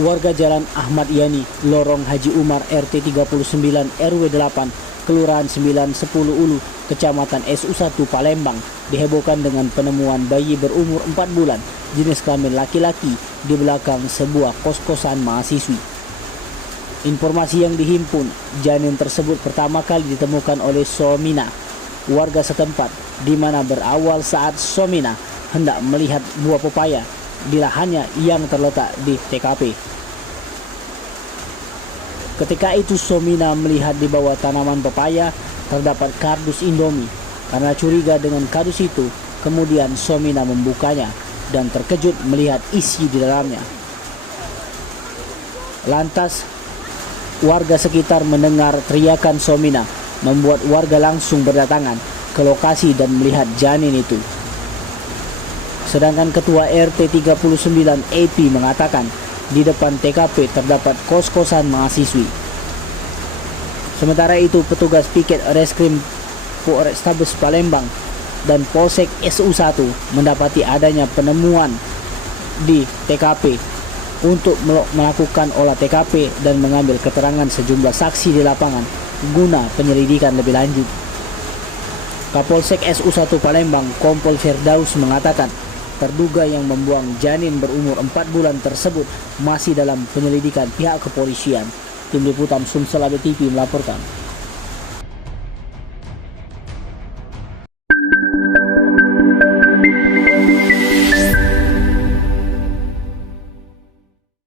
Warga Jalan Ahmad Yani, Lorong Haji Umar, RT 39 RW 8, Kelurahan 9 10 Ulu, Kecamatan SU1 Palembang, dihebohkan dengan penemuan bayi berumur 4 bulan jenis kelamin laki-laki di belakang sebuah kos-kosan mahasiswi. Informasi yang dihimpun, janin tersebut pertama kali ditemukan oleh Somina, warga setempat, di mana berawal saat Somina hendak melihat buah pepaya di lahannya yang terletak di TKP. Ketika itu Somina melihat di bawah tanaman pepaya terdapat kardus Indomie. Karena curiga dengan kardus itu, kemudian Somina membukanya dan terkejut melihat isi di dalamnya. Lantas warga sekitar mendengar teriakan Somina, membuat warga langsung berdatangan ke lokasi dan melihat janin itu. Sedangkan Ketua RT 39 EP mengatakan di depan TKP terdapat kos-kosan mahasiswi. Sementara itu, petugas piket Reskrim Polrestabes Palembang dan Polsek SU1 mendapati adanya penemuan di TKP untuk melakukan olah TKP dan mengambil keterangan sejumlah saksi di lapangan guna penyelidikan lebih lanjut. Kapolsek SU1 Palembang, Kompol Firdaus mengatakan terduga yang membuang janin berumur 4 bulan tersebut masih dalam penyelidikan pihak kepolisian. Tim Liputan Sumsel TV melaporkan.